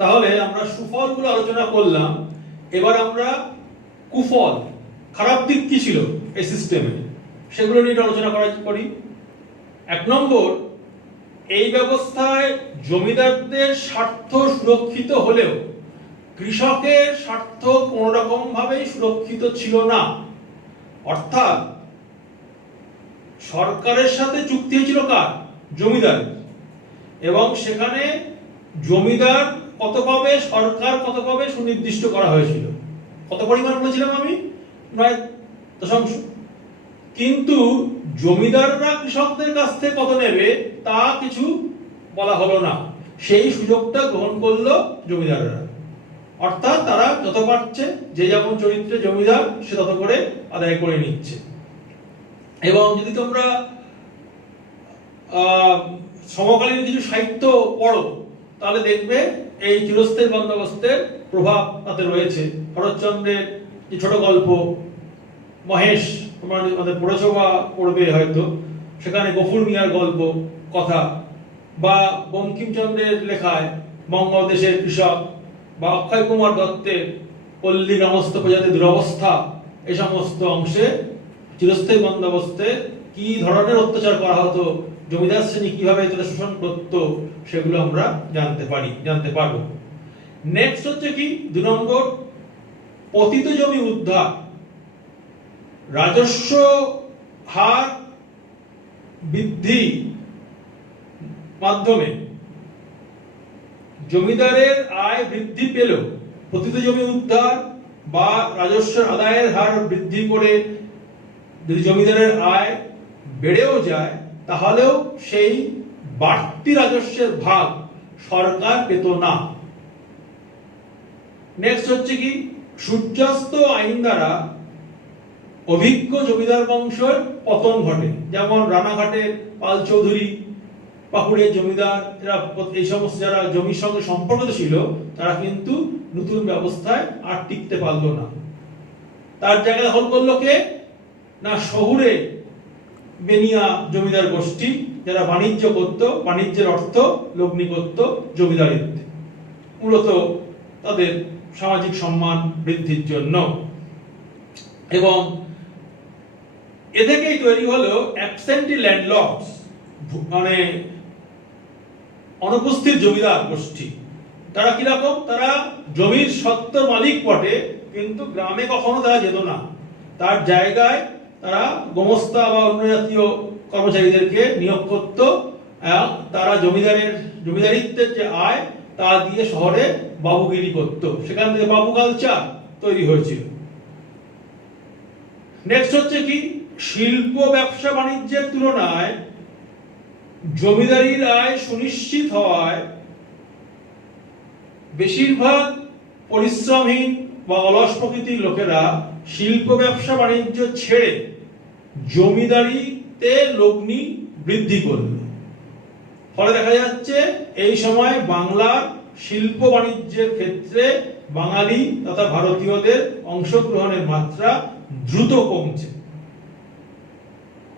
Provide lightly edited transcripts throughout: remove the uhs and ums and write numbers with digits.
তাহলে আমরা সুফলগুলো আলোচনা করলাম, এবার আমরা কুফল, খারাপ দিক কি ছিল এই সিস্টেমে, সেগুলো নিয়ে আলোচনা করি। 1 নম্বর, এই ব্যবস্থায় জমিদারদের স্বার্থ সুরক্ষিত হলেও কৃষকের স্বার্থ কোন রকম ভাবেই সুরক্ষিত ছিল না। অর্থাৎ সরকারের সাথে চুক্তি হয়েছিল কার? জমিদার। এবং সেখানে জমিদার কত পাবে, সরকার কত পাবে সুনির্দিষ্ট করা হয়েছিল। কত পরিমাণ বলেছিলাম আমি? 9 কিন্তু জমিদাররা কৃষকদের কাছ থেকে কত নেবে তা কিছু বলা হলো না। সেই সুযোগটা গ্রহণ করলো জমিদাররা। অর্থাৎ তারা যত পারছে, যে যেমন চরিত্রে জমিদার সে তত করে আদায় করে নিচ্ছে। এবং যদি তোমরা সমকালীন কিছু সাহিত্য পড়ো তাহলে দেখবে এই চিরস্থায়ী বন্দোবস্তের প্রভাব তাতে রয়েছে। শরৎচন্দ্রের যে ছোট গল্প মহেশ, তোমরা আমাদের পড়েছ বা পড়বে হয়তো, সেখানে গফুর মিয়ার গল্প কথা, বা বঙ্কিমচন্দ্রের লেখায় বঙ্গদেশের কৃষক, বা অক্ষয় কুমার দত্তের পল্লী গ্রামস্থ প্রজাতির দুরবস্থা, এই সমস্ত অংশে চিরস্থায়ী বন্দোবস্তে কি ধরনের অত্যাচার করা হতো, জমিদার শ্রেণী কিভাবে তাদের শোষণ করত, সেগুলো আমরা জানতে পারবো। নেক্সট হচ্ছে কি 2 নম্বর, পতিত জমি উদ্ধার। রাজস্ব হার বৃদ্ধি মাধ্যমে জমিদারের আয় বৃদ্ধি পেল, পতিত জমি উদ্ধার বা রাজস্বের আদায়ের হার বৃদ্ধি করে যদি জমিদারের আয় বেড়েও যায় তাহলেও সেই বাড়তি রাজস্বের ভাগ সরকার পেত না। নেক্সট হচ্ছে কি সূর্যাস্ত আইন দ্বারা অভিজ্ঞ জমিদার বংশের পতন ঘটে। যেমন রানাঘাটের পাল চৌধুরী, পাকুড়ের জমিদার, এরা এই সমস্ত যারা জমির সঙ্গে সম্পর্কিত ছিল তারা কিন্তু নতুন ব্যবস্থায় আর টিকতে পারলো না। তার জায়গা দখল করলো কে? না শহুরে বেনিয়া জমিদার গোষ্ঠী, যারা বাণিজ্য করত, বাণিজ্যের অর্থ লগ্নি করত জমিদারিতে, মূলত তাদের সামাজিক সম্মান বৃদ্ধির জন্য। এবং এ থেকেই তৈরি হলো অ্যাবসেন্টি ল্যান্ডলর্ডস, মানে অনুপস্থিত জমিদার গোষ্ঠী। তারা কিরকম? তারা জমির সত্ত্ব মালিক বটে, কিন্তু গ্রামে কখনো তারা যেত না। তার জায়গায় তারা গোমস্তা বা অন্য জাতীয় কর্মচারীদেরকে নিয়োগ করত। তারা জমিদারিত্বের যে আয় তা দিয়ে শহরে বাবুগিরি করত। সেখান থেকে বাবু কালচার তৈরি হয়েছিল। নেক্সট হচ্ছে কি শিল্প ব্যবসা বাণিজ্যের তুলনায় জমিদারির আয় সুনিশ্চিত হওয়ায় বেশিরভাগ পরিশ্রমহীন বা অলস প্রকৃতির লোকেরা শিল্প ব্যবসা বাণিজ্য ছেড়ে জমিদারিতে লগ্নি বৃদ্ধি করল। ফলে দেখা যাচ্ছে এই সময় বাংলার শিল্প বাণিজ্যের ক্ষেত্রে বাঙালি তথা ভারতীয়দের অংশগ্রহণের মাত্রা দ্রুত কমছে।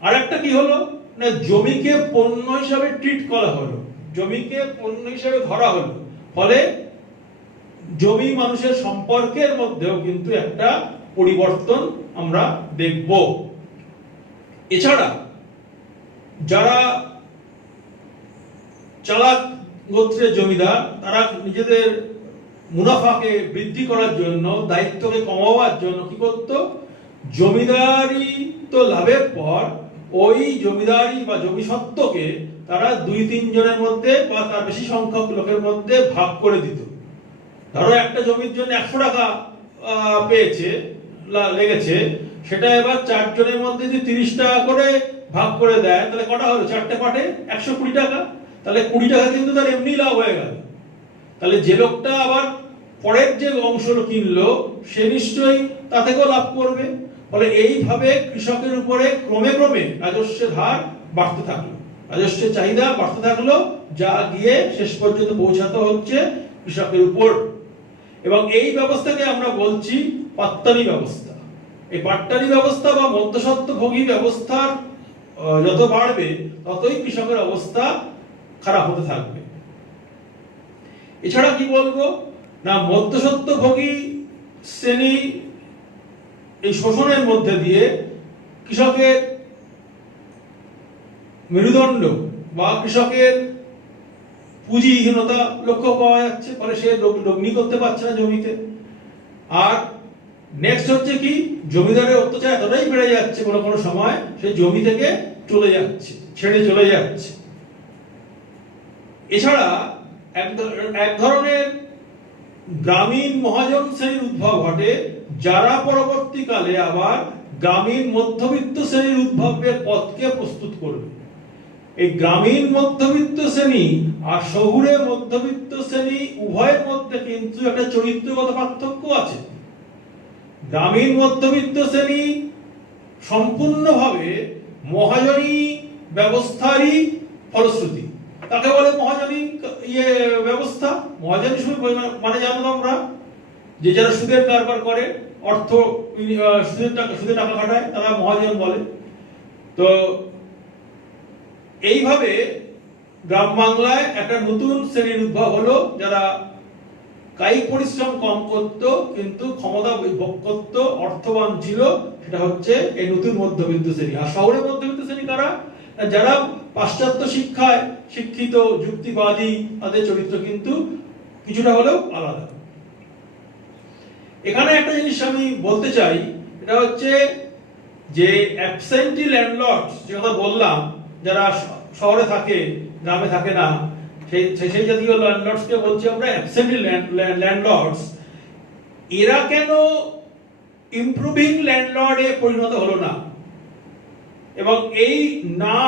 আর একটা কি হলো না, জমিকে পণ্য হিসাবে ট্রিট করা হলো, জমিকে পণ্য হিসাবে ধরা হলো। ফলে জমি মানুষের সম্পর্কের মধ্যেও কিন্তু একটা পরিবর্তন আমরা দেখব। এছাড়া যারা চালাক গোত্রের জমিদার, তারা নিজেদের মুনাফাকে বৃদ্ধি করার জন্য, দায়িত্বকে কমাবার জন্য কি করত? জমিদারি তো লাভের পর ওই জমিদারি বা জমি সত্ত্বকে তারা 2-3 জনের মধ্যে বা তার বেশি সংখ্যক লোকের মধ্যে ভাগ করে দিত। ধরো একটা জমির জন্য 100 টাকা লেগেছে, সেটা এবার 4 জনের মধ্যে যদি 30 টাকা করে ভাগ করে দেয় তাহলে কটা হলো? 4টে পাটে 120 টাকা। তাহলে 20 টাকা কিন্তু তার এমনি লাভ হয়ে গেল। তাহলে যে লোকটা আবার পরের যে অংশটা কিনলো সে নিশ্চয়ই তা থেকেও লাভ করবে। ফলে এইভাবে কৃষকের উপরে ক্রমে ক্রমে রাজস্বের হার বাড়তে থাকলো, রাজস্বের চাহিদা বাড়তে থাকলো, যা গিয়ে শেষ পর্যন্ত পৌঁছাতে হচ্ছে কৃষকের উপর। এবং এই ব্যবস্থাকে আমরা বলছি পাট্টানি ব্যবস্থা। এই পাট্টানি ব্যবস্থা বা মধ্যস্বত্বভোগী ব্যবস্থার যত বাড়বে ততই কৃষকের অবস্থা খারাপ হতে থাকবে। এছাড়া কি বলবো না, মধ্যস্বত্বভোগী শ্রেণী এই শোষণের মধ্যে দিয়ে কৃষকের মেরুদণ্ড বা কৃষকের পুঁজিহীনতা লক্ষ্য পাওয়া যাচ্ছে, ফলে সে লগ্নি করতে পারছে না জমিতে। আর নেক্সট হচ্ছে কি, জমিদারের অত্যাচার এতটাই বেড়ে যাচ্ছে, কোনো কোনো সময় সে জমি থেকে চলে যাচ্ছে, ছেড়ে চলে যাচ্ছে। এছাড়া এক ধরনের গ্রামীণ মহাজন শ্রেণীর উদ্ভব ঘটে, যারা পরবর্তীকালে আবার গ্রামীণ মধ্যবিত্ত শ্রেণীর উদ্ভবের পথকে প্রস্তুত করবে। এই গ্রামীণ মধ্যবিত্ত শ্রেণী আর শহুরে মধ্যবিত্ত শ্রেণী উভয়ের মধ্যে কিন্তু একটা চরিত্রগত পার্থক্য আছে। গ্রামীণ মধ্যবিত্ত শ্রেণী সম্পূর্ণভাবে মহাজনী ব্যবস্থারই ফলশ্রুতি। তাকে বলে মহাজনী ব্যবস্থা। মহাজনী মানে জানো আমরা, যে যারা সুদের কারবার করে, অর্থ সুদের টাকা খাটায়, তারা মহাজন বলে। তো এইভাবে গ্রাম বাংলায় একটা নতুন শ্রেণীর উদ্ভব হলো, যারা কায়িক পরিশ্রম কম করত কিন্তু ক্ষমতা ভোগ করত, অর্থবান ছিল। সেটা হচ্ছে এই নতুন মধ্যবিত্ত শ্রেণী। আর শহরের মধ্যবিত্ত শ্রেণী কারা? যারা পাশ্চাত্য শিক্ষায় শিক্ষিত, যুক্তিবাদী, তাদের চরিত্র কিন্তু কিছুটা হলেও আলাদা। এখানে একটা জিনিস আমি বলতে চাই, এটা হচ্ছে যে অ্যাবসেন্টি ল্যান্ডলর্ডস, যে কথা বললাম, যারা শহরে থাকে, গ্রামে থাকে না, সেই জাতীয় ল্যান্ডলর্ডসকে বলছি আমরা অ্যাবসেন্টি ল্যান্ডলর্ডস। এরা কেন ইমপ্রুভিং ল্যান্ডলর্ডে পরিণত হলো না? এবং এই না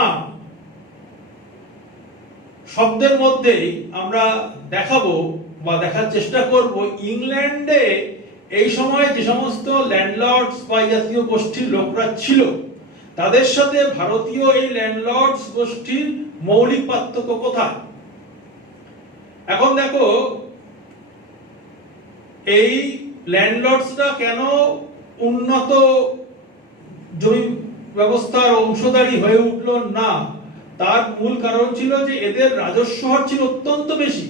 শব্দের মধ্যেই আমরা দেখাবো বা দেখার চেষ্টা করব, ইংল্যান্ডে এই সময় যে সমস্ত ল্যান্ডলর্ডস বা জাতীয় গোষ্ঠীর লোকরা ছিল, তাদের সাথে ভারতীয় এই ল্যান্ডলর্ডস গোষ্ঠীর মৌলিক পার্থক্য কোথায়। এখন দেখো, এই ল্যান্ডলর্ডসরা কেন উন্নত জমি ব্যবস্থার অংশধারী হয়ে উঠল না? তার মূল কারণ ছিল যে এদের রাজস্ব হার ছিল অত্যন্ত বেশি,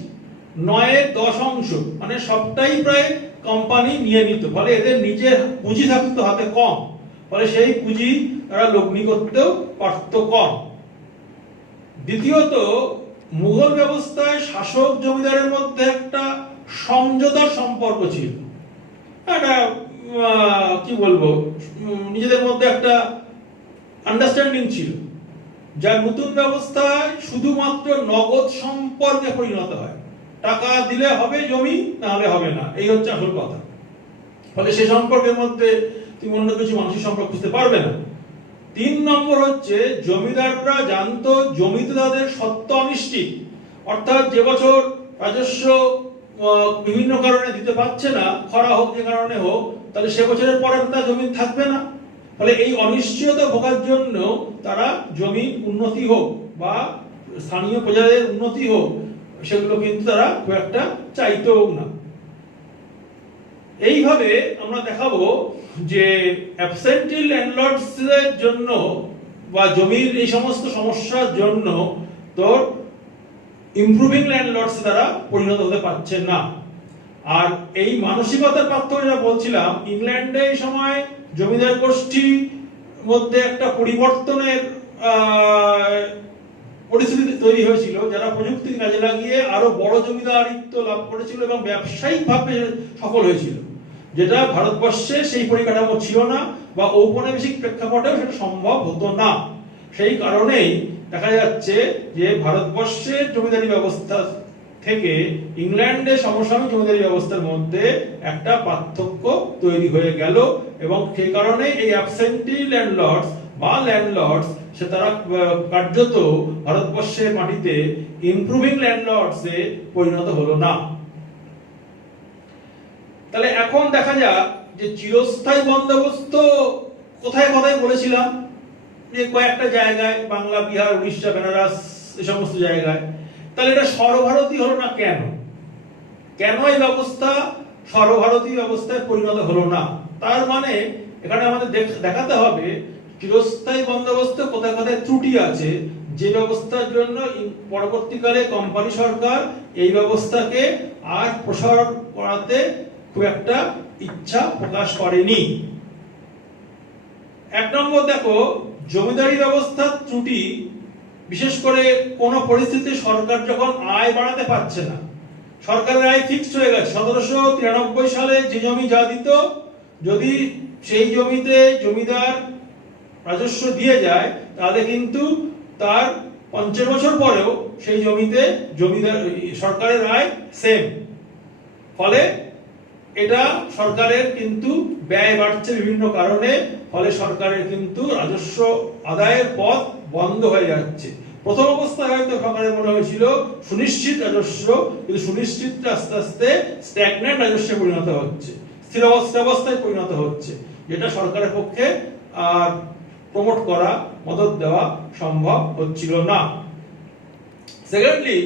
9/10, মানে সবটাই প্রায় কোম্পানি নিয়ে নিত। ফলে এদের নিজের পুঁজি থাকতো হাতে কম, ফলে সেই পুঁজি তারা লগ্নি করতেও পারত কম। দ্বিতীয়ত, মুঘল ব্যবস্থায় শাসক জমিদারের মধ্যে একটা সমঝোতার সম্পর্ক ছিল, একটা কি বলবো, নিজেদের মধ্যে একটা আন্ডারস্ট্যান্ডিং ছিল, যা নতুন ব্যবস্থায় শুধুমাত্র নগদ সম্পর্কে পরিণত হয়। টাকা দিলে হবে জমি, না হলে হবে না, এই হচ্ছে আসল কথা। ফলে সে সম্পর্কের মধ্যে তুমি অন্য কিছু মানসিক সম্পর্ক বুঝতে পারবে না। 3 নম্বর হচ্ছে, জমিদাররা জানতো জমিতে তাদের সত্ত্ব অনিশ্চিত, অর্থাৎ যে বছর রাজস্ব বিভিন্ন কারণে দিতে পারছে না, খরা হোক যে কারণে হোক, তাহলে সে বছরের পরে তার জমি থাকবে না। ফলে এই অনিশ্চয়তা ভোগার জন্য তারা জমির উন্নতি হোক বা স্থানীয় প্রজাদের উন্নতি হোক, সেগুলো কিন্তু তারা খুব একটা চাইতেও না। এইভাবে আমরা দেখাবো যে অ্যাবসেন্টি ল্যান্ডলর্ডসদের জন্য বা জমির এই সমস্ত সমস্যার জন্য তোর ইমপ্রুভিং ল্যান্ডলর্ডস দ্বারা পরিণত হতে পারছে না। আর এই মানসিকতার পার্থক্য যেটা বলছিলাম, ইংল্যান্ডে এই সময় জমিদার গোষ্ঠীর মধ্যে একটা পরিবর্তনের পরিস্থিতি তৈরি হয়েছিল, যারা প্রযুক্তির কাজে লাগিয়ে আরো বড় জমিদারিত্ব লাভ করেছিল এবং ব্যবসায়িকভাবে সফল হয়েছিল, যেটা ভারতবর্ষে সেই পরিকাঠামো ছিল না বা ঔপনিবেশিক প্রেক্ষাপটেও সেটা সম্ভব হতো না। সেই কারণেই দেখা যাচ্ছে যে ভারতবর্ষের জমিদারি ব্যবস্থা থেকে ইংল্যান্ডের সমসাময়িক জমিদারি ব্যবস্থার মধ্যে একটা পার্থক্য তৈরি হয়ে গেল, এবং সেই কারণে এই অ্যাবসেন্টি ল্যান্ডলর্ডস বা ল্যান্ডলর্ডস সে তারা কার্যত ভারতবর্ষের মাটিতে ইমপ্রুভিং ল্যান্ডলর্ডসে পরিণত হলো না। তাহলে এখন দেখা যাক যে চিরস্থায়ী বন্দোবস্ত কোথায় কোথায় বলেছিলাম যে কয়েকটা জায়গায়, বাংলা, বিহার, উড়িষ্যা, বেনারস, এই সমস্ত জায়গায়। তাহলে এটা সর্বভারতীয় হলো না কেন? কেন এই ব্যবস্থা সর্বভারতীয় ব্যবস্থায় পরিণত হলো না? তার মানে এখানে আমাদের দেখাতে হবে চিরস্থায়ী বন্দোবস্ত কোথায় কোথায় ত্রুটি আছে, যে ব্যবস্থার জন্য পরবর্তীকালে কোম্পানি সরকার এই ব্যবস্থাকে আর প্রসার করাতে খুব একটা ইচ্ছা প্রকাশ করেনি। এক নম্বর দেখো, জমিদারি ব্যবস্থার ত্রুটি, বিশেষ করে কোন পরিস্থিতিতে সরকার যখন আয় বাড়াতে পারছে না, সরকারের আয় ফিক্সড হয়ে গেছে, 1793 সালে যে জমি যা দিত, যদি সেই জমিতে জমিদার রাজস্ব দিয়ে যায় তাহলে কিন্তু তার 50 বছর পরেও সেই জমিতে জমিদার সরকারের আয় সেম। ফলে এটা সরকারের কিন্তু ব্যয় বাড়ছে বিভিন্ন কারণে, ফলে সরকারের কিন্তু রাজস্ব আদায়ের পথ বন্ধ হয়ে যাচ্ছে। প্রথম অবস্থায় হয়তো সরকারের মনে হয়েছিল সুনিশ্চিত রাজস্ব, কিন্তু সুনিশ্চিতটা আস্তে আস্তে স্ট্যাগন্যান্ট রাজস্বে পরিণত হচ্ছে, স্থির অবস্থায় পরিণত হচ্ছে, যেটা সরকারের পক্ষে আর প্রমোট করা, মদত দেওয়া সম্ভব হচ্ছিল না। সেকেন্ডলি,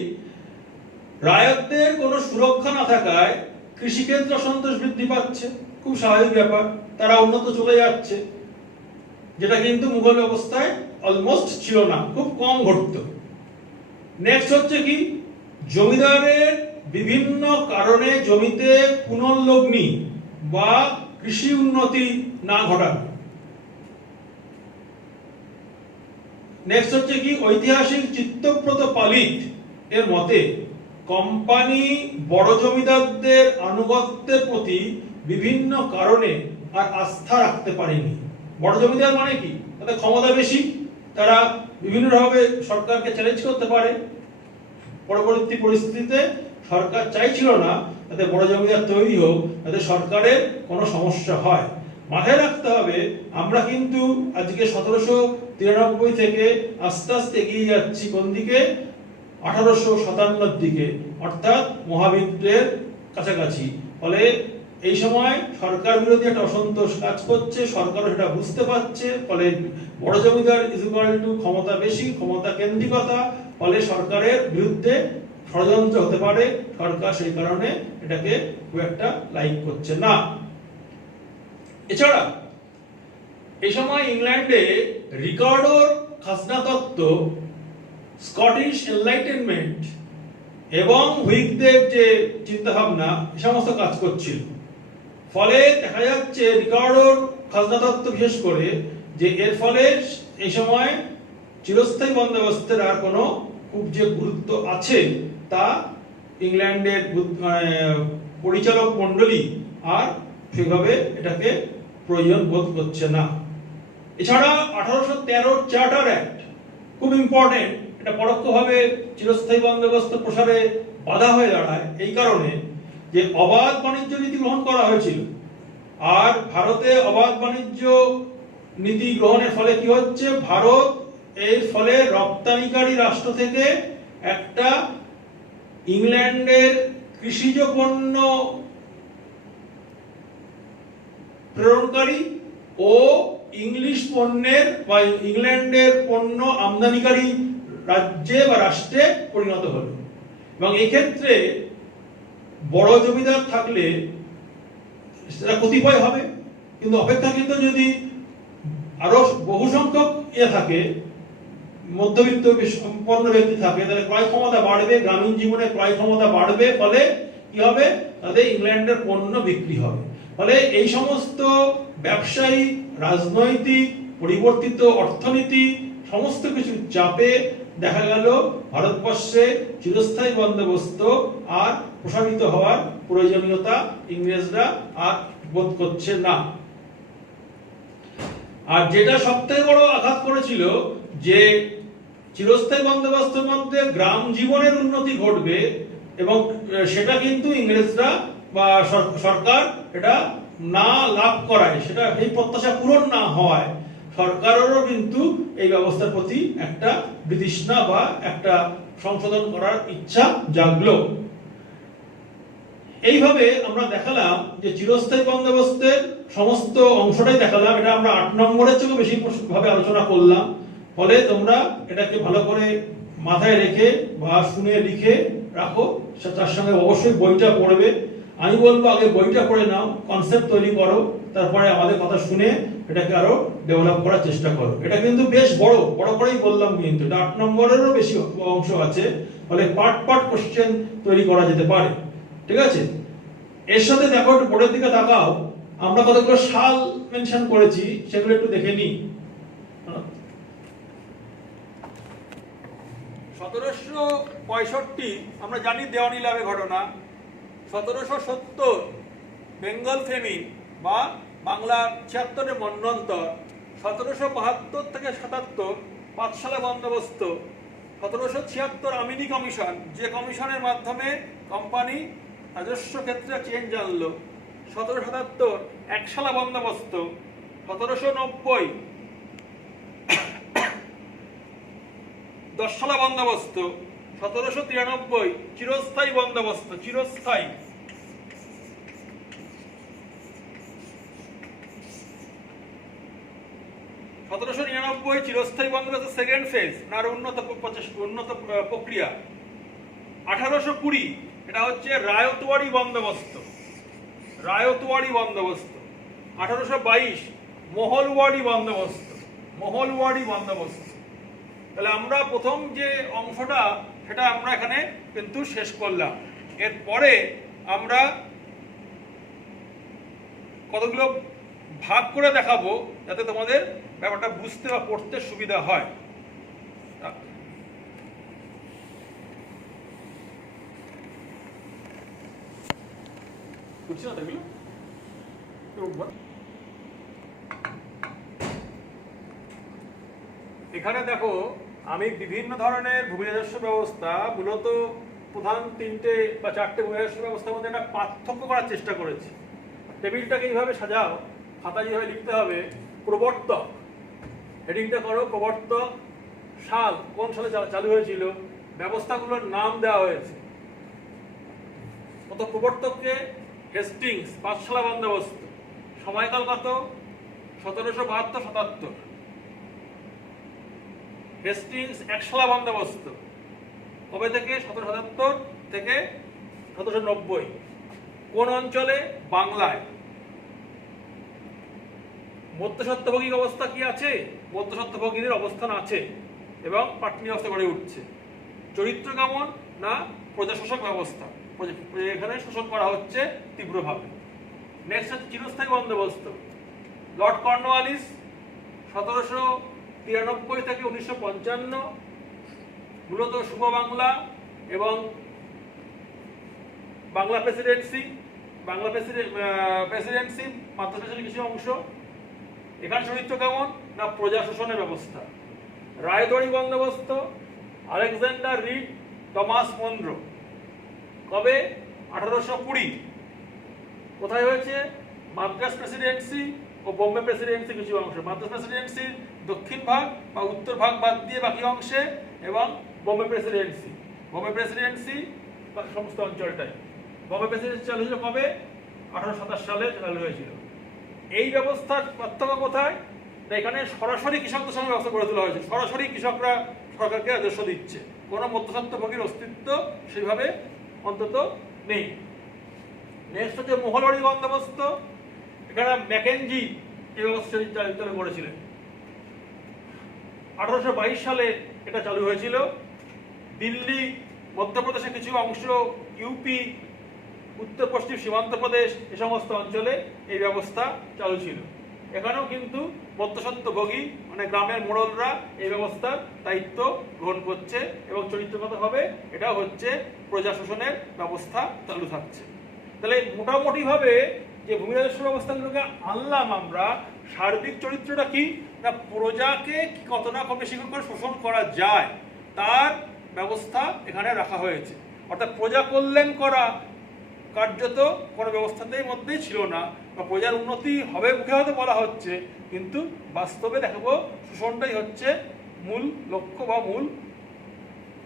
রায়তদের কোনো সুরক্ষা না থাকায় কৃষিক্ষেত্রে অসন্তোষ বৃদ্ধি পাচ্ছে, খুব স্বাভাবিক ব্যাপার, তারা উন্নত চলে যাচ্ছে, যেটা কিন্তু মুঘল ব্যবস্থায় অলমোস্ট ছিল না, খুব কম ঘটতো। নেক্সট হচ্ছে কি, জমিদারের বিভিন্ন কারণে জমিতে পুনর্লগ্নি বা কৃষি উন্নতি না ঘটানো। নেক্সট হচ্ছে কি, ঐতিহাসিক চিত্তব্রত পালিত এর মতে কোম্পানি বড় জমিদারদের আনুগত্যের প্রতি বিভিন্ন কারণে আর আস্থা রাখতে পারেনি। বড় জমিদার মানে কি, তাদের ক্ষমতা বেশি, তারা বিভিন্নভাবে সরকারকে চ্যালেঞ্জ করতে পারে। পরবর্তী পরিস্থিতিতে সরকার চাইছিল না যাতে বড় জমিদার তৈরি হোক, যাতে সরকারের কোনো সমস্যা হয়। মাথায় রাখতে হবে, আমরা কিন্তু আজকে 1793 থেকে আস্তে আস্তে এগিয়ে যাচ্ছি কোন দিকে, 1857 দিকে, অর্থাৎ মহাবিদ্রোহের কাছাকাছি। ফলে এই সময় সরকার বিরোধী একটা অসন্তোষ কাজ করছে, সরকারও সেটা বুঝতে পারছে। ফলে বড় জমিদার ইজ ইকুয়াল টু ক্ষমতা বেশি, ক্ষমতা কেন্দ্রিকতা, ফলে সরকারের বিরুদ্ধে ষড়যন্ত্র হতে পারে, সরকার সেই কারণে এটাকে খুব একটা লাইক করছে না। এছাড়া এই সময় ইংল্যান্ডে রিকার্ডোর খাজনা তত্ত্ব, স্কটিশ এনলাইটেনমেন্ট এবং হুইগদের যে চিন্তা ভাবনা, এই সমস্ত কাজ করছিল। ফলে দেখা যাচ্ছে রিকার্ডোর খাজনা তত্ত্ব বিশেষ করে, যে এর ফলে এই সময় চিরস্থায়ী বন্দোবস্তের আর কোনো খুব যে গুরুত্ব আছে তা ইংল্যান্ডের পরিচালক মণ্ডলী আর সেভাবে এটাকে প্রয়োজন বোধ করছে না। এছাড়া 1813 চার্টার অ্যাক্ট খুব ইম্পর্টেন্ট, এটা পরোক্ষভাবে চিরস্থায়ী বন্দোবস্ত প্রসারে বাধা হয়ে দাঁড়ায় এই কারণে যে অবাধ বাণিজ্য নীতি গ্রহণ করা হয়েছিল। আর ভারতে অবাধ বাণিজ্য নীতি গ্রহণের ফলে কি হচ্ছে, ভারত এর ফলে রপ্তানিকারী রাষ্ট্র থেকে একটা ইংল্যান্ডের কৃষিজ পণ্য প্রেরণকারী ও ইংলিশ পণ্যের বা ইংল্যান্ডের পণ্য আমদানিকারী রাজ্যে বা রাষ্ট্রে পরিণত হলো। এবং এক্ষেত্রে বড় জমিদার থাকলে সেটা কতিপয় হবে, কিন্তু অপেক্ষাকৃত যদি আরো বহু সংখ্যক থাকে, মধ্যবিত্ত সম্পন্ন ব্যক্তি থাকে, তাহলে ক্রয় ক্ষমতা বাড়বে, গ্রামীণ জীবনে ক্রয় ক্ষমতা বাড়বে, ফলে কি হবে, তাদের ইংল্যান্ডের পণ্য বিক্রি হবে। ফলে এই সমস্ত ব্যবসায়ী, রাজনৈতিক, পরিবর্তিত অর্থনীতি, সমস্ত কিছু চাপে দেখা গেল ভারতবর্ষে চিরস্থায়ী বন্দোবস্ত আর প্রসারিত হওয়ার প্রয়োজনীয়তা ইংরেজরা আর বোধ করছে না। আর যেটা সবথেকে বড় আঘাত করেছিল, যে চিরস্থায়ী বন্দোবস্তের মধ্যে গ্রাম জীবনের উন্নতি ঘটবে, এবং সেটা কিন্তু ইংরেজরা বা সরকার এটা না লাভ করায়, সেটা এই প্রত্যাশা পূরণ না হওয়ায় সরকারেরও কিন্তু এই ব্যবস্থার প্রতি একটা বিতৃষ্ণা বা একটা সংশোধন করার ইচ্ছা জাগলো। এইভাবে আমরা দেখালাম যে চিরস্থায়ী বন্দোবস্তের সমস্ত অংশটাই দেখালাম, এটা আমরা 8 নম্বরের চেয়ে বেশি ভাবে আলোচনা করলাম। ফলে তোমরা এটাকে ভালো করে মাথায় রেখে বা শুনে লিখে রাখো, তার সঙ্গে অবশ্যই বইটা পড়বে। আমি বলবো আগে বইটা পড়ে নাও, কনসেপ্ট তৈরি করো, তারপরে আমাদের কথা শুনে এটাকে আরো ডেভেলপ করার চেষ্টা করো। এটা কিন্তু বেশ বড় করেই বললাম, কিন্তু 8 নম্বরেরও বেশি অংশ আছে, ফলে পার্ট কোশ্চেন তৈরি করা যেতে পারে। ঠিক আছে, এর সাথে দেখো একটু বোর্ডের দিকে তাকাও, আমরা কতগুলো সাল মেনশন করেছি সেগুলো একটু দেখে নিই। 1765 আমরা জানি দেওয়ানি লাভের ঘটনা। 1770 বেঙ্গল ফেমিন বা বাংলার 76 মন্বন্তর। 1772 থেকে 77 পাঠশালা বন্দোবস্ত। 1776 আমিনি কমিশন, যে কমিশনের মাধ্যমে কোম্পানি রাজস্ব ক্ষেত্রে চেঞ্জ আনলো। 1777 একশালা বন্দোবস্ত। 1790 10শালা বন্দোবস্ত। 1793 চিরস্থায়ী বন্দোবস্ত, চিরস্থায়ী। 1799 চিরস্থায়ী বন্দোবস্ত সেকেন্ড ফেজ, আর উন্নত প্রক্রিয়া। 1820 এটা হচ্ছে রায়তওয়াড়ি বন্দোবস্ত, রায়তওয়াড়ি বন্দোবস্ত। 1822 মহলওয়াড়ি বন্দোবস্ত, মহলওয়াড়ি বন্দোবস্ত। তাহলে আমরা প্রথম যে অংশটা সেটা আমরা এখানে কিন্তু শেষ করলাম। এরপরে আমরা কতগুলো ভাগ করে দেখাবো যাতে তোমাদের ব্যাপারটা বুঝতে বা পড়তে সুবিধা হয়। বুঝছি না এগুলো? এখানে দেখো আমি বিভিন্ন ধরনের ভূমি রাজস্ব ব্যবস্থা, মূলত প্রধান 3টে বা 4টে ভূমি রাজস্ব ব্যবস্থার মধ্যে একটা পার্থক্য করার চেষ্টা করেছি। টেবিলটাকে এইভাবে সাজাও, খাতা যেভাবে লিখতে হবে, প্রবর্তক হেডিংটা করো, প্রবর্তক, সাল কোন সালে চালু হয়েছিল, ব্যবস্থাগুলোর নাম দেওয়া হয়েছে। কত প্রবর্তককে হেস্টিংস, পাঠশালা বন্দোবস্ত, সময়কাল কত 1772-77। হেস্টিংস একশালা বন্দোবস্ত কবে থেকে 1777 থেকে 1790। কোন অঞ্চলে? বাংলায়। মধ্যস্বত্বভোগী অবস্থা কি আছে? মধ্যস্বত্বভোগীদের অবস্থান আছে এবং পাটনি অবস্থা গড়ে উঠছে। চরিত্র কেমন? না প্রজাশাসক ব্যবস্থা, এখানে শোষণ করা হচ্ছে তীব্রভাবে। নেক্সট হচ্ছে চিরস্থায়ী বন্দোবস্ত। লর্ড কর্নওয়ালিস 1793 থেকে 1955, মূলত শুভ বাংলা এবং বাংলা প্রেসিডেন্সি, মাদ্রাসা প্রেসিডেন্সির কিছু অংশ। এখানে চরিত্র কেমন? না প্রজা শোষণের ব্যবস্থা। রায়তওয়াড়ি বন্দোবস্ত, আলেকজান্ডার রিড, টমাস মনরো। কবে? 1820। কোথায় হয়েছে? মাদ্রাস প্রেসিডেন্সি ও বোম্বে প্রেসিডেন্সি কিছু অংশ। মাদ্রাস প্রেসিডেন্সির দক্ষিণ ভাগ বা উত্তর ভাগ বাদ দিয়ে বাকি অংশে, এবং বোম্বে প্রেসিডেন্সি সমস্ত অঞ্চলটাই। বোম্বে প্রেসিডেন্সি চালু হয়েছিল কবে? 1827 সালে চালু হয়েছিল। এই ব্যবস্থার পার্থক্য কোথায়? এখানে সরাসরি কৃষকদের সঙ্গে ব্যবস্থা গড়ে তোলা হয়েছে, সরাসরি কৃষকরা সরকারকে রাজস্ব দিচ্ছে, কোনো মধ্যস্বত্বভোগীর অস্তিত্ব সেইভাবে অন্তত নেই। নেক্সট হচ্ছে মহলওয়াড়ি বন্দোবস্ত। এখানে ম্যাকেনজি এই ব্যবস্থা চালু করেছিলেন। 1822 সালে এটা চালু হয়েছিল। দিল্লি, মধ্যপ্রদেশের কিছু অংশ, ইউপি, উত্তর পশ্চিম সীমান্ত প্রদেশ, এ সমস্ত অঞ্চলে এই ব্যবস্থা চালু ছিল। এখানেও কিন্তু মধ্যস্বত্বভোগী মানে গ্রামের মোড়লরা এই ব্যবস্থার দায়িত্ব গ্রহণ করছে এবং চরিত্রগতভাবে এটা হচ্ছে প্রজা শোষণের ব্যবস্থা চালু থাকছে। তাহলে মোটামুটি ভাবে যে ভূমি রাজস্ব ব্যবস্থাগুলোকে আনলাম আমরা, সার্বিক চরিত্রটা কি? না প্রজাকে কত না কম বেশি করে শোষণ করা যায় তার ব্যবস্থা এখানে রাখা হয়েছে। অর্থাৎ প্রজা কল্যাণ করা কার্যত কোনো ব্যবস্থাতেই মধ্যেই ছিল না, বা প্রজার উন্নতি হবে মুখে হয়তো বলা হচ্ছে, কিন্তু বাস্তবে দেখাবো শোষণটাই হচ্ছে মূল লক্ষ্য বা মূল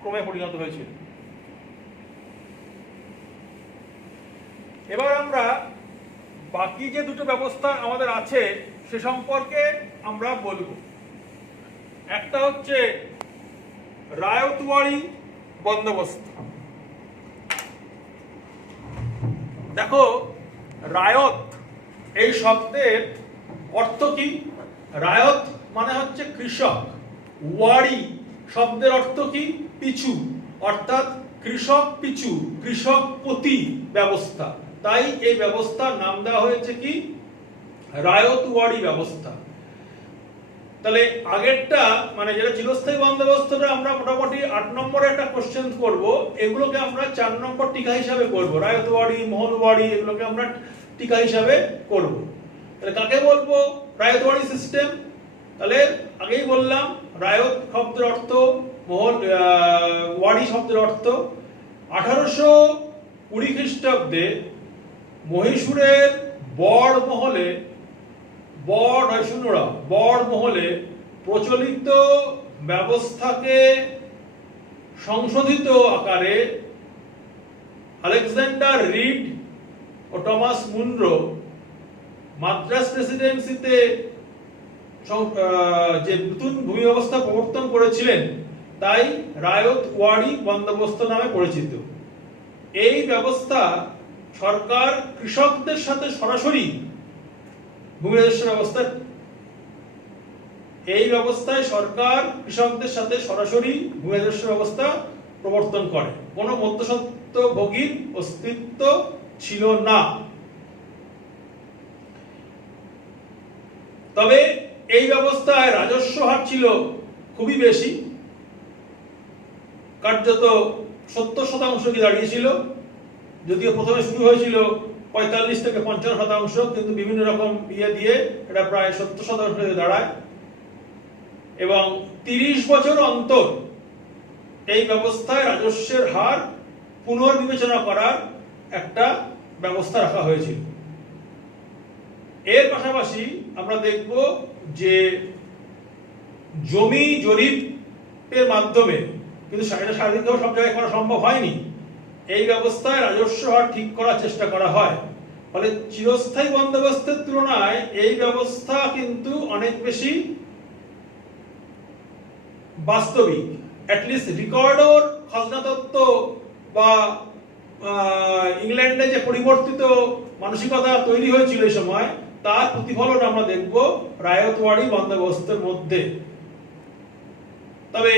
ক্রমে পরিণত হয়েছিল। এবার আমরা বাকি যে দুটো ব্যবস্থা আমাদের আছে সে সম্পর্কে আমরা বলবো। একটা হচ্ছে রায়তওয়াড়ি বন্দোবস্ত। দেখো রায়ত এই শব্দের অর্থ কি? রায়ত মানে হচ্ছে কৃষক, ওয়ারি শব্দের অর্থ কি? পিছু, অর্থাৎ কৃষক পিছু, কৃষক প্রতি ব্যবস্থা। তাই এই ব্যবস্থার নাম দেওয়া হয়েছে কি? রায়তওয়ারি ব্যবস্থা। তাহলে আগেরটা মানে যেটা চিরস্থায়ী বন্দোবস্তটা আমরা মোটামুটি 8 নম্বরে একটা কোশ্চেন করব, এগুলোকে আমরা 4 নম্বর টিকা হিসাবে করব। রায়তওয়ারি, মোহনওয়ারি এগুলোকে আমরা টিকা হিসাবে করব। তাহলে কাকে বলবো রায়তওয়ারি সিস্টেম? তাহলে আগেই বললাম রায়ত শব্দের অর্থ, ওয়ারি শব্দের অর্থ। 1820 খ্রিস্টাব্দে মহীশূরের বড়মহলে প্রচলিত ব্যবস্থাকে সংশোধিত আকারে আলেকজান্ডার রিড ও টমাস মুনরো মাদ্রাজ প্রেসিডেন্সিতে যে নতুন ভূমি ব্যবস্থা প্রবর্তন করেছিলেন, তাই রায়তওয়ারি বন্দোবস্ত নামে পরিচিত। এই ব্যবস্থা সরকার কৃষকদের সাথে সরাসরি ভূমি রাজস্ব ব্যবস্থা, এই ব্যবস্থায় সরকার কৃষকদের সাথে সরাসরি ভূমি রাজস্ব ব্যবস্থা প্রবর্তন করে। কোনো মধ্যস্বত্বভোগীর অস্তিত্ব ছিল না। তবে এই ব্যবস্থায় রাজস্ব হার ছিল খুবই বেশি, কার্যত 70% কি দাঁড়িয়েছিল। যদিও প্রথমে শুরু হয়েছিল 45 থেকে 55%, কিন্তু বিভিন্ন রকম দিয়ে এটা প্রায় 70% দাঁড়ায়। এবং 30 বছর অন্তর এই ব্যবস্থায় রাজস্বের হার পুনর্বিবেচনা করার একটা ব্যবস্থা রাখা হয়েছিল। এর পাশাপাশি আমরা দেখব যে জমি জরিপের মাধ্যমে, কিন্তু সেটা স্বাধীনভাবে সব জায়গায় করা সম্ভব হয়নি, এই ব্যবস্থায় রাজস্ব হার ঠিক করার চেষ্টা করা হয়। ফলে চিরস্থায়ী বন্দোবস্তের তুলনায় এই ব্যবস্থা কিন্তু অনেক বেশি বাস্তবিক। অ্যাটলিস্ট রিকর্ডর খাজনা তত্ত্ব বা ইংল্যান্ডে যে পরিবর্তিত মানসিকতা তৈরি হয়েছিল এই সময়, তার প্রতিফলন আমরা দেখব রায়তওয়ারি বন্দোবস্তের মধ্যে। তবে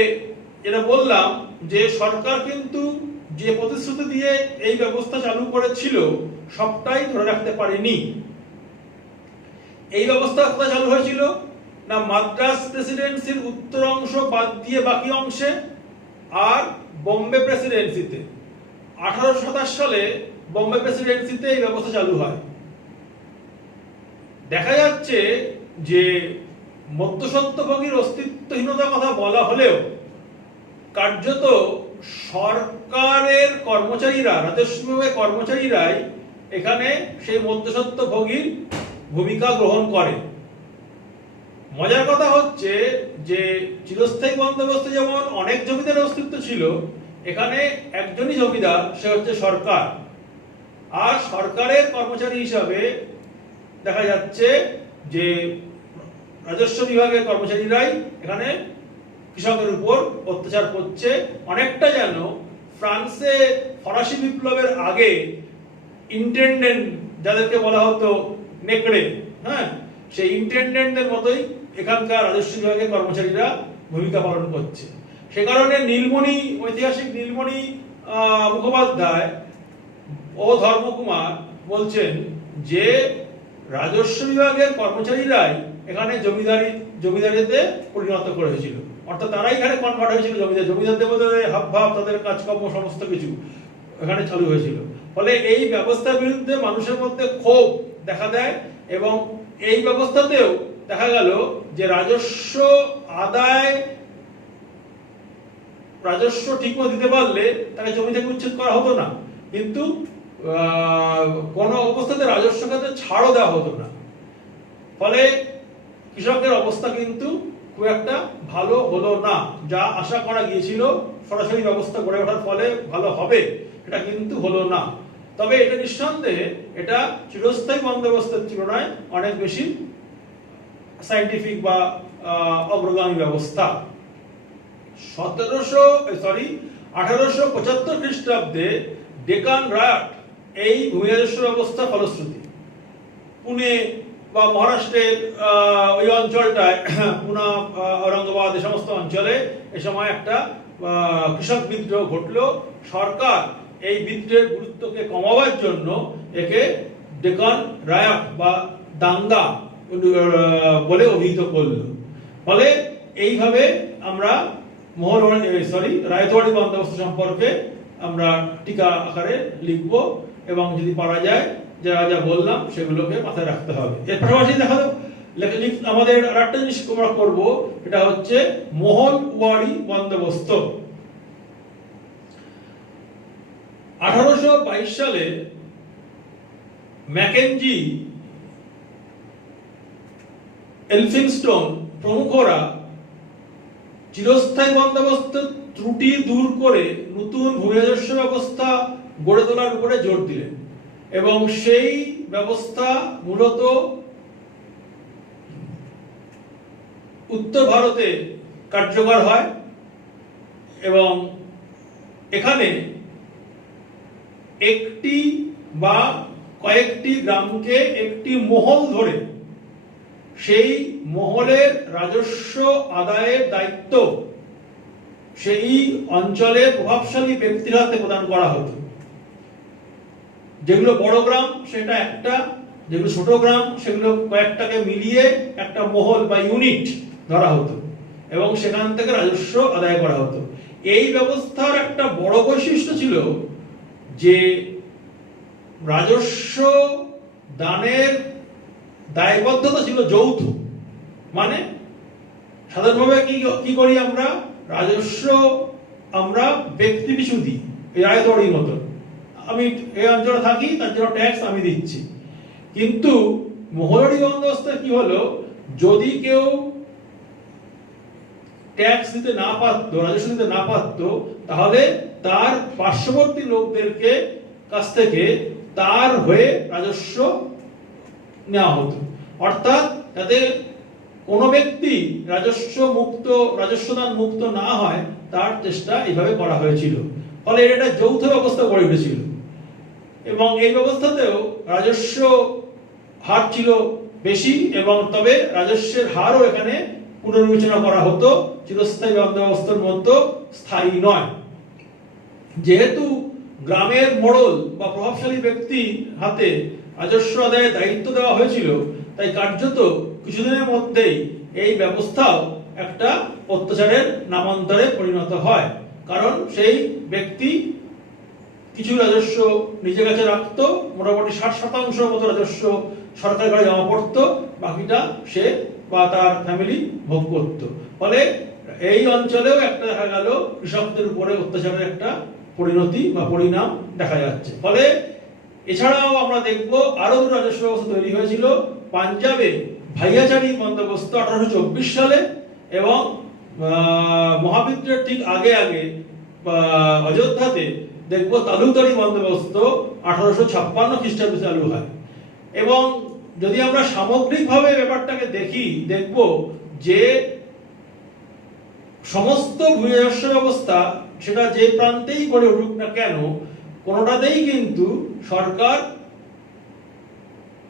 এটা বললাম যে সরকার কিন্তু যে প্রতিশ্রুতি দিয়ে এই ব্যবস্থা চালু করেছিল সবটাই ধরে রাখতে পারেনি। এই ব্যবস্থা কোথায় চালু হয়েছিল না, মাদ্রাজ প্রেসিডেন্সির উত্তর অংশ বাদ দিয়ে বাকি অংশে, আর বোম্বে প্রেসিডেন্সিতে। 1827 সালে বোম্বে প্রেসিডেন্সিতে এই ব্যবস্থা চালু হয়। দেখা যাচ্ছে যে মধ্যস্বত্বভোগীর অস্তিত্বহীনতার কথা বলা হলেও কার্যত সরকারের কর্মচারীরা, রাজস্ব বিভাগের কর্মচারীরাই এখানে সেই মধ্যস্বত্বভোগীর ভূমিকা গ্রহণ করে। মজার কথা হচ্ছে যে চিরস্থায়ী বন্দোবস্তে যেমন অনেক জমিদারের অস্তিত্ব ছিল, এখানে একজনই জমিদার, সে হচ্ছে সরকার। আর সরকারের কর্মচারী হিসাবে দেখা যাচ্ছে যে রাজস্ব বিভাগের কর্মচারীরাই এখানে কৃষকের উপর অত্যাচার করছে। অনেকটা যেন ফ্রান্সে ফরাসি বিপ্লবের আগে ইন্টেন্ডেন্ট, যাদেরকে বলা হতো নেকড়ে, হ্যাঁ, সেই ইন্টেন্ডেন্টদের মতোই এখানকার রাজস্ব বিভাগের কর্মচারীরা ভূমিকা পালন করছে। সে কারণে নীলমণি, ঐতিহাসিক নীলমণি মুখোপাধ্যায় ও ধর্মকুমার বলছেন যে রাজস্ব বিভাগের কর্মচারীরাই এখানে জমিদারিতে পরিণত করে হয়েছিল, অর্থাৎ তারাই এখানে কনভার্ট হয়েছিল জমিদারদের মধ্যে হাবভাব, তাদের কাজকর্ম সমস্ত কিছু এখানে চালু হয়েছিল। ফলে এই ব্যবস্থার বিরুদ্ধে মানুষের মধ্যে ক্ষোভ দেখা দেয়, এবং এই ব্যবস্থাতেও দেখা গেল যে রাজস্ব ঠিকমতো দিতে পারলে তাকে জমি থেকে উচ্ছেদ করা হতো না, কিন্তু কোনো অবস্থাতে রাজস্ব খাতে ছাড়ও দেওয়া হতো না। ফলে কৃষকের অবস্থা কিন্তু খুব একটা ভালো হলো না। যা আশা করা গিয়েছিল সরাসরি ব্যবস্থা গড়ে ওঠার ফলে ভালো হবে, এটা কিন্তু হলো না। তবে এটা নিঃসন্দেহে এটা চিরস্থায়ী বন্দোবস্তের তুলনায় অনেক বেশি সায়েন্টিফিক বা অগ্রগামী ব্যবস্থা। 1875 খ্রিস্টাব্দে ডেকান রায়ট এই ভূমি রাজস্ব ব্যবস্থা ফলশ্রুতি। পুনে বা মহারাষ্ট্রের ওই অঞ্চলটায় পুনা, ঔরঙ্গাবাদ এই সমস্ত অঞ্চলে এ সময় একটা কৃষক বিদ্রোহ ঘটলো। সরকার এই বিদ্রোহের গুরুত্বকে কমাবার জন্য একে ডেকান রায়ট বা দাঙ্গা বলে অভিহিত করলো। ফলে এইভাবে আমরা রায়তওয়াড়ি বন্দোবস্ত সম্পর্কে আমরা টিকা আকারে লিখবো এবং যদি পারা যায় যা যা বললাম সেগুলোকে মাথায় রাখতে হবে। এর পাশাপাশি দেখা আমাদের আরেকটা জিনিস আমরা করবো, এটা হচ্ছে মহলওয়াড়ি বন্দোবস্ত। 1822 সালে ম্যাকেনজি, এলফিনস্টোন প্রমুখরা চিরস্থায়ী বন্দোবস্তের ত্রুটি দূর করে নতুন ভূমি রাজস্ব ব্যবস্থা গড়ে তোলার উপরে জোর দিলেন এবং সেই ব্যবস্থা মূলত উত্তর ভারতে কার্যকর হয় এবং এখানে একটি বা কয়েকটি গ্রামকে একটি মহল ধরে সেই মহলের রাজস্ব আদায়ের দায়িত্ব সেই অঞ্চলে প্রভাবশালী ব্যক্তির হাতে প্রদান করা হতো। যেগুলো বড় গ্রাম সেটা একটা, যেগুলো ছোট গ্রাম সেগুলো কয়েকটাকে মিলিয়ে একটা মহল বা ইউনিট ধরা হতো এবং সেখান থেকে রাজস্ব আদায় করা হতো। এই ব্যবস্থার একটা বড় বৈশিষ্ট্য ছিল যে রাজস্ব দানের দায়বদ্ধতা ছিল যৌথ। মানে সাধারণভাবে কি করি আমরা, রাজস্ব আমরা ব্যক্তি পিছু দিই, এই রায়তওয়াড়ির মতো, আমি এই অঞ্চলে থাকি তার জন্য ট্যাক্স আমি দিচ্ছি। কিন্তু মহলওয়াড়ি বন্দোবস্তে কি হলো, যদি কেউ ট্যাক্স দিতে না পারতো, রাজস্ব দিতে না পারতো, তাহলে তার পার্শ্ববর্তী লোকদেরকে কাছ থেকে তার হয়ে রাজস্ব নেওয়া হতো। অর্থাৎ যাতে কোনো ব্যক্তি রাজস্বদান মুক্ত না হয় তার চেষ্টা এইভাবে করা হয়েছিল। ফলে এটা একটা যৌথ ব্যবস্থা গড়ে উঠেছিল এবং এই ব্যবস্থাতেও রাজস্ব হার ছিল বেশি এবং তবে রাজস্বের হারও এখানে পুনর্বিবেচনা করা হতো, চিরস্থায়ী বন্দোবস্তের মতো স্থায়ী নয়। যেহেতু গ্রামের মোড়ল বা প্রভাবশালী ব্যক্তি হাতে রাজস্ব আদায়ের দায়িত্ব দেওয়া হয়েছিল, তাই কার্যত কিছুদিনের মধ্যেই এই ব্যবস্থাও একটা অত্যাচারের নামান্তরে পরিণত হয়। কারণ সেই ব্যক্তি কিছু রাজস্ব নিজের কাছে রাখতো, মোটামুটি 60% মতো রাজস্ব সরকারের ঘরে জমা পড়তো, বাকিটা সে বা তার ফ্যামিলি ভোগ করত। ফলে এই অঞ্চলেও একটা দেখা গেল কৃষকদের উপরে অত্যাচারের একটা পরিণতি বা পরিণাম দেখা যাচ্ছে। ফলে এছাড়াও আমরা দেখব আরো দুটো রাজস্ব ব্যবস্থা তৈরি হয়েছিল। পাঞ্জাবে ভাইয়াচারি বন্দোবস্ত 1824 সালে এবং মহাবিদ্রোহের ঠিক আগে অযোধ্যাতে দেখব তালুকদারি বন্দোবস্ত 1856 খ্রিস্টাব্দে চালু হয়। এবং যদি আমরা সামগ্রিকভাবে ব্যাপারটাকে দেখব যে সমস্ত ভূমি রাজস্ব ব্যবস্থা সেটা যে প্রান্তেই গড়ে উঠুক না কেন, কোনোটাতেই কিন্তু সরকার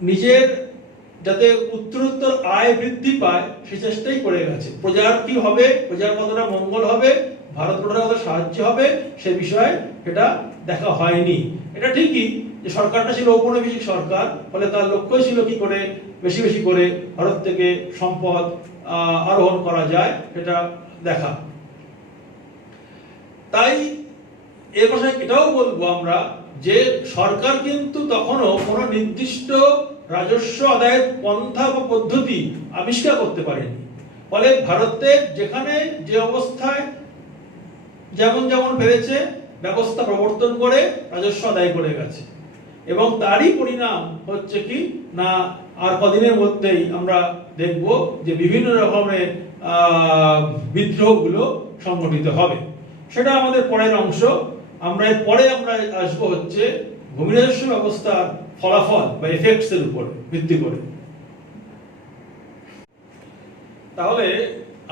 নিজের যাতে উত্তরোত্তর আয় বৃদ্ধি পায় সে চেষ্টাই করে গেছে। প্রজার কি হবে, প্রজার কতটা মঙ্গল হবে, ভারত প্রজার কত সাহায্য হবে সে বিষয়ে সেটা দেখা হয়নি। এটা ঠিকই যে সরকারটা ছিল ঔপনিবেশিক সরকার, ফলে তার লক্ষ্যই ছিল কি করে বেশি বেশি করে ভারত থেকে সম্পদ আরোহণ করা যায় সেটা দেখা। তাই এর পাশাপাশি এটাও বলবো আমরা যে সরকার কিন্তু তখনও কোনো নির্দিষ্ট রাজস্ব আদায়ের পন্থা বা পদ্ধতি আবিষ্কার করতে পারেনি। ফলে ভারতের যেখানে যে অবস্থায় যেমন পেরেছে ব্যবস্থা প্রবর্তন করে রাজস্ব আদায় করে গেছে এবং তারই পরিণাম হচ্ছে কি না, আর কদিনের মধ্যেই আমরা দেখব যে বিভিন্ন রকমের বিদ্রোহগুলো সংগঠিত হবে। সেটা আমাদের পরের অংশ। আমরা এর পরে আসবো হচ্ছে ভূমি রাজস্ব ব্যবস্থার ফলাফল বা এফেক্টস এর উপর ভিত্তি করে। তাহলে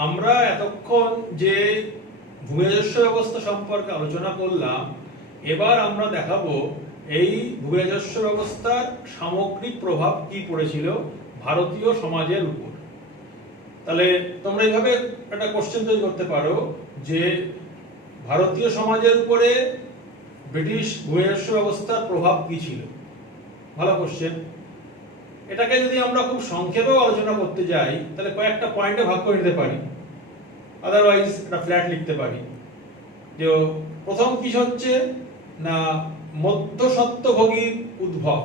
আমরা এতক্ষণ যে ভূমি রাজস্ব ব্যবস্থা সম্পর্কে আলোচনা করলাম, এবার আমরা দেখাবো এই ভূরাজস্ব ব্যবস্থার সামগ্রিক প্রভাব কি পড়েছিল ভারতীয় সমাজের উপর। তাহলে তোমরা এইভাবে একটা কোশ্চেন তৈরি করতে পারো যে ভারতীয় সমাজের উপরে ব্রিটিশ ভূরাজস্ব ব্যবস্থার প্রভাব কি ছিল। ভালো কোশ্চেন। এটাকে যদি আমরা খুব সংক্ষেপেও আলোচনা করতে যাই তাহলে কয়েকটা পয়েন্টে ভাগ করে নিতে পারি, আদারওয়াইজ একটা ফ্ল্যাট লিখতে পারি। যে প্রথম কি হচ্ছে না মধ্যস্বত্বভোগীর উদ্ভব।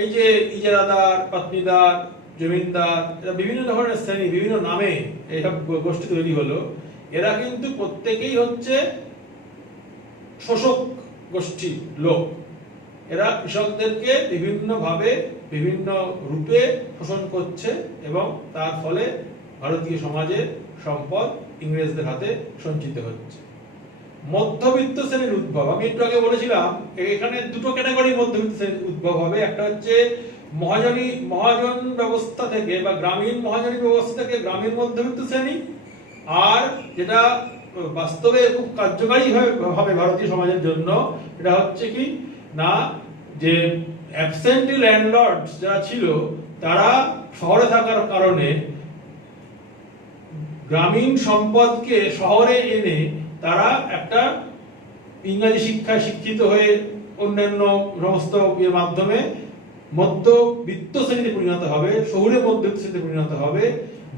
এই যে ইজারাদার, পাত্নীদার, জমিনদার, এরা বিভিন্ন ধরনের শ্রেণী, বিভিন্ন নামে এইসব গোষ্ঠী তৈরি হলো। এরা কিন্তু প্রত্যেকেই হচ্ছে শোষক গোষ্ঠী লোক। এরা কৃষকদেরকে বিভিন্নভাবে বিভিন্ন রূপে শোষণ করছে এবং তার ফলে ভারতীয় সমাজে সম্পদ ইংরেজদের হাতে সঞ্চিত হচ্ছে। মধ্যবিত্ত শ্রেণীর উদ্ভব, আমি একটু আগে বলেছিলাম এখানে দুটো ক্যাটাগরি মধ্যবিত্ত শ্রেণীর উদ্ভব হবে। একটা হচ্ছে মহাজন ব্যবস্থা থেকে বা গ্রামীণ মহাজনী ব্যবস্থা থেকে গ্রামীণ মধ্যবিত্ত শ্রেণী, আর যেটা বাস্তবে খুব কার্যকারী হবে ভারতীয় সমাজের জন্য এটা হচ্ছে কি না যে অ্যাবসেন্টি ল্যান্ডলর্ডস যারা ছিল তারা শহরে থাকার কারণে গ্রামীণ সম্পদকে শহরে এনে তারা একটা ইংরেজি শিক্ষায় শিক্ষিত হয়ে অন্যান্য সমস্ত মাধ্যমে মধ্যবিত্ত শ্রেণীতে পরিণত হবে, শহুরে মধ্যবিত্ত শ্রেণীতে পরিণত হবে,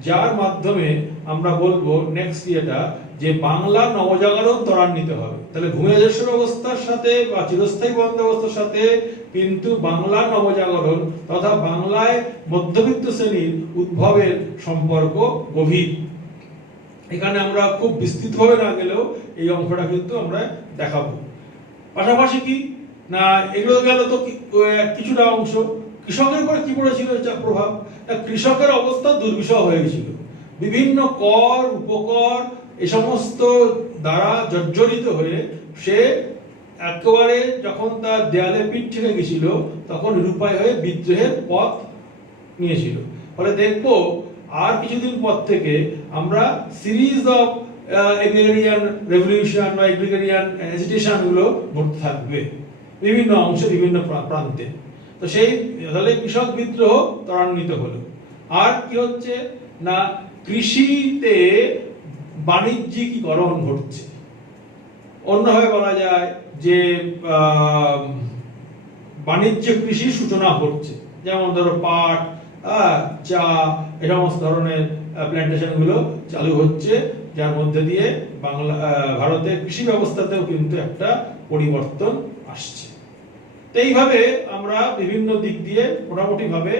যার মাধ্যমে আমরা বলবো নেক্সট ইয়েটা যে বাংলার নবজাগরণ ত্বরান্বিত হবে। তাহলে ভূরাজস্ব ব্যবস্থার সাথে বা চিরস্থায়ী বন্দোবস্তের সাথে কিন্তু বাংলার নবজাগরণ তথা বাংলায় মধ্যবিত্ত শ্রেণীর উদ্ভবের সম্পর্ক গভীর। এখানে আমরা খুব বিস্তৃতভাবে না গেলেও এই অংশটা কিন্তু আমরা দেখাবো। পাশাপাশি কি না এগুলো গেল তো কিছুটা অংশ কৃষকের উপরে কি পড়েছিল প্রভাব। কৃষকের অবস্থা দুর্বিষহ হয়ে গেছিল, বিভিন্ন কর উপকর এই সমস্ত দ্বারা জর্জরিত হয়ে সে একেবারে যখন তার দেয়ালে পিঠ ঠেকে গেছিল তখন নিরুপায় হয়ে বিদ্রোহের পথ নিয়েছিল। ফলে দেখবো আর কিছুদিন পর থেকে আমরা সিরিজ অফ এগ্রিগেরিয়ান রেভলিউশন বা এগ্রিগেরিয়ান এজিটেশন গুলো ঘটতে থাকবে বিভিন্ন অংশে বিভিন্ন প্রান্তে। তো সেই তাহলে কৃষক বিদ্রোহ ত্বরান্বিত হলো। আর কি হচ্ছে না কৃষিতে বাণিজ্যিকীকরণ ঘটছে। অন্যভাবে বলা যায় যে বাণিজ্য কৃষির সূচনা ঘটছে। যেমন ধরো পাট, চা, এই সমস্ত ধরনের প্ল্যান্টেশন গুলো চালু হচ্ছে, যার মধ্যে দিয়ে ভারতের কৃষি ব্যবস্থাতেও কিন্তু একটা পরিবর্তন আসছে। তো এইভাবে আমরা বিভিন্ন দিক দিয়ে মোটামুটি ভাবে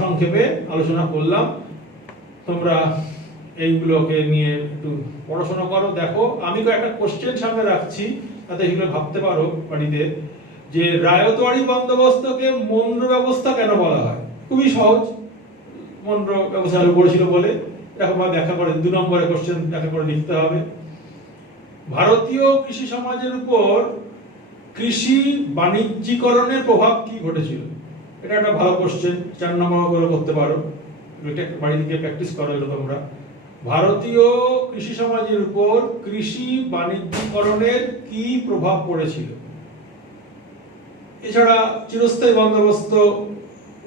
সংক্ষেপে আলোচনা করলাম। তোমরা এইগুলোকে নিয়ে একটু পড়াশোনা করো, দেখো। আমি একটা কোশ্চেন সামনে রাখছি, তাতে এগুলো ভাবতে পারো বাড়িতে, যে রায়তওয়াড়ি বন্দোবস্তকে মন্দ্র ব্যবস্থা কেন বলা হয়। খুবই সহজ, মন্দ্র ব্যবস্থা চালু করেছিল বলে। এরকম ব্যাখ্যা করে 2 নম্বরে কোশ্চেন ব্যাখ্যা করে লিখতে হবে। ভারতীয় কৃষি সমাজের উপর কৃষি বাণিজ্যিকরণের প্রভাব কি ঘটেছিল, এটা একটা ভালো কোশ্চেন। 4 নম্বর করে করতে পারো, বাড়ি থেকে প্র্যাকটিস করো এটা তোমরা। ভারতীয় কৃষি সমাজের উপর কৃষি বাণিজ্যিকরণের কি প্রভাব পড়েছিল। এছাড়া চিরস্থায়ী বন্দোবস্ত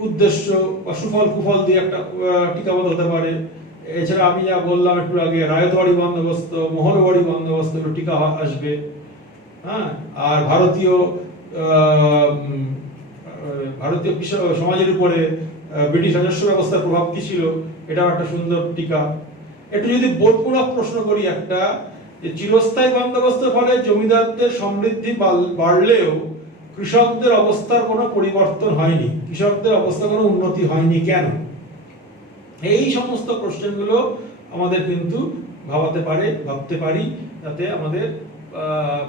উদ্দেশ্য বা সুফল কুফল দিয়ে একটা টিকাবদ্ধ হতে পারে। এছাড়া আমি যা বললাম একটু আগে রায়তওয়াড়ি বন্দোবস্ত, মহলওয়াড়ি বন্দোবস্ত এগুলো টিকা আসবে। হ্যাঁ, আর ভারতীয় সমাজের উপরে ব্রিটিশ রাজস্ব ব্যবস্থার প্রভাব কি ছিল, এটাও একটা সুন্দর টিকা। একটু যদি বোধমূলক প্রশ্ন করি একটা, যে চিরস্থায়ী বন্দোবস্তের ফলে জমিদারদের সমৃদ্ধি বাড়লেও কৃষকদের অবস্থার কোনো পরিবর্তন হয়নি, কৃষকদের অবস্থার কোনো উন্নতি হয়নি কেন? এই সমস্ত প্রশ্নগুলো আমাদের কিন্তু ভাবতে পারি, যাতে আমাদের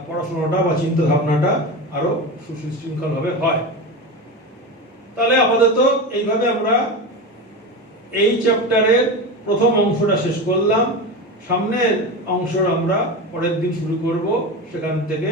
পড়াশোনাটা বা চিন্তা ভাবনাটা আরো সুশৃঙ্খল ভাবে হয়। তাহলে আপাতত এইভাবে আমরা এই চ্যাপ্টারের প্রথম অংশটা শেষ করলাম। সামনের অংশ আমরা পরের দিন শুরু করব, সেখান থেকে